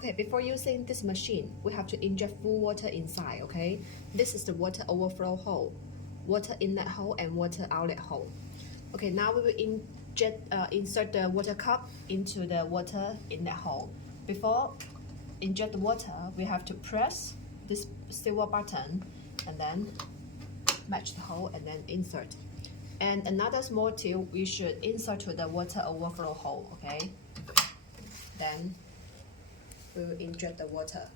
Okay, before using this machine, we have to inject full water inside, okay? This is the water overflow hole, water inlet hole, and water outlet hole. Okay, now we will insert the water cup into the water inlet hole. Before inject the water, we have to press this silver button and then match the hole and then insert. And another small tube we should insert to the water overflow hole, okay? Then we will inject the water.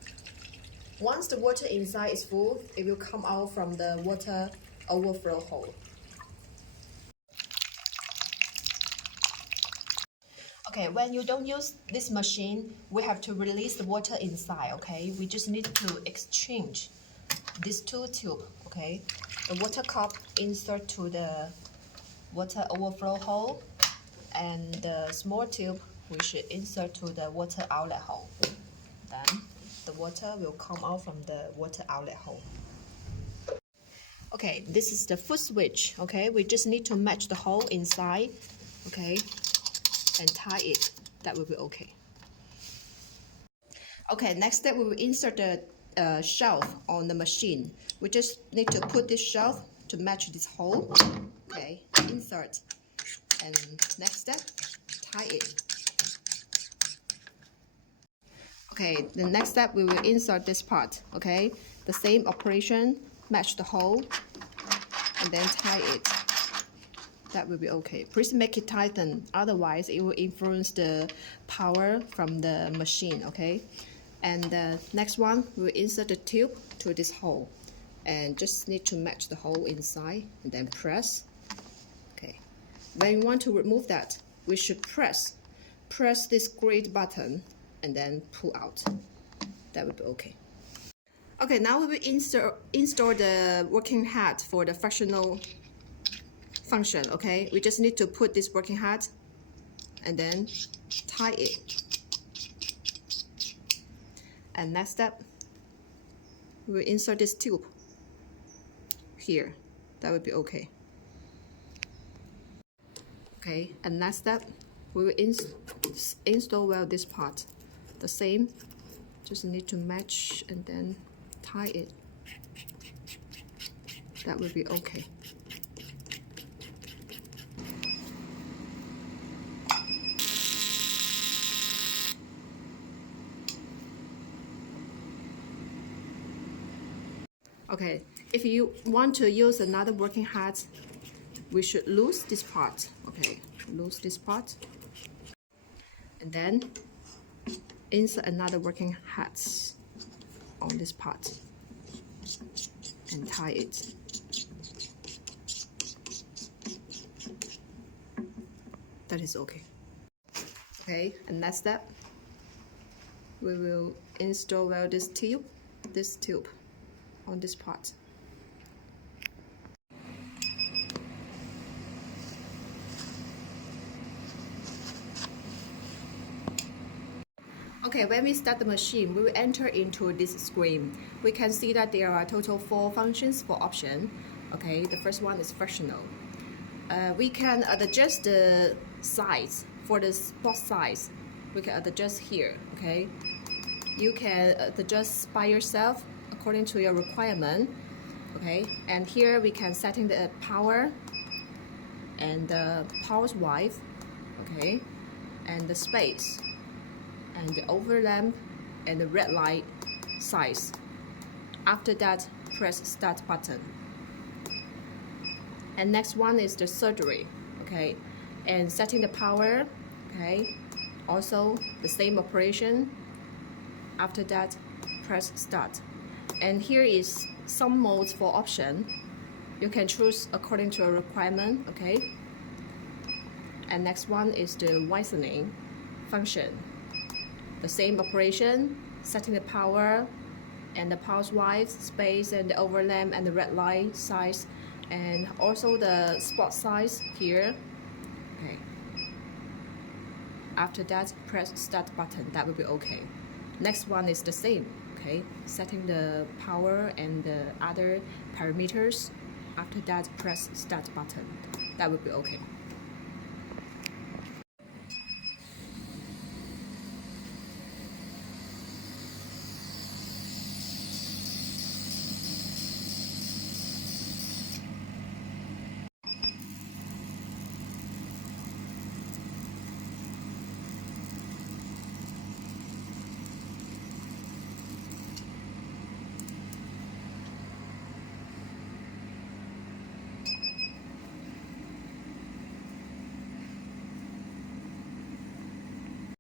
Once the water inside is full, it will come out from the water overflow hole. Okay, when you don't use this machine, we have to release the water inside, okay? We just need to exchange these two tubes, okay? The water cup insert to the water overflow hole, and the small tube we should insert to the water outlet hole. Then the water will come out from the water outlet hole. Okay, this is the foot switch, okay? We just need to match the hole inside, okay? And tie it. That will be okay. Okay, next step we will insert the shelf on the machine. We just need to put this shelf to match this hole. Okay, insert. And next step, tie it. Okay, the next step we will insert this part. Okay, the same operation, match the hole, and then tie it. That will be okay. Please make it tighten, otherwise it will influence the power from the machine, okay? And the next one, we will insert the tube to this hole. And just need to match the hole inside and then press. Okay. When you want to remove that, we should press this grid button and then pull out. That will be okay. Okay, now we will install the working hat for the fractional function, okay? We just need to put this working hat and then tie it. And next step, we will insert this tube here. That would be okay. Okay, and next step, we will install well this part. The same, just need to match and then tie it. That will be okay. Okay, if you want to use another working hat, we should lose this part. Okay, lose this part. And then insert another working hat on this part and tie it. That is okay. Okay, and next step, we will install well this tube on this part. Okay, when we start the machine, we will enter into this screen. We can see that there are total 4 functions for option. Okay, the first one is fractional. We can adjust the size for the spot size. We can adjust here. Okay, you can adjust by yourself according to your requirement. Okay, and here we can setting the power and the power wife. Okay, and the space and the overlamp and the red light size. After that, press start button. And next one is the surgery. Okay, and setting the power. Okay, also the same operation. After that, press start. And here is some modes for option. You can choose according to your requirement. Okay, and next one is the whitening function. The same operation, setting the power and the power wife, space and the overlamp and the red light size, and also the spot size here. Okay. After that, press start button. That will be okay. Next one is the same. Okay, setting the power and the other parameters. After that, press start button. That will be okay.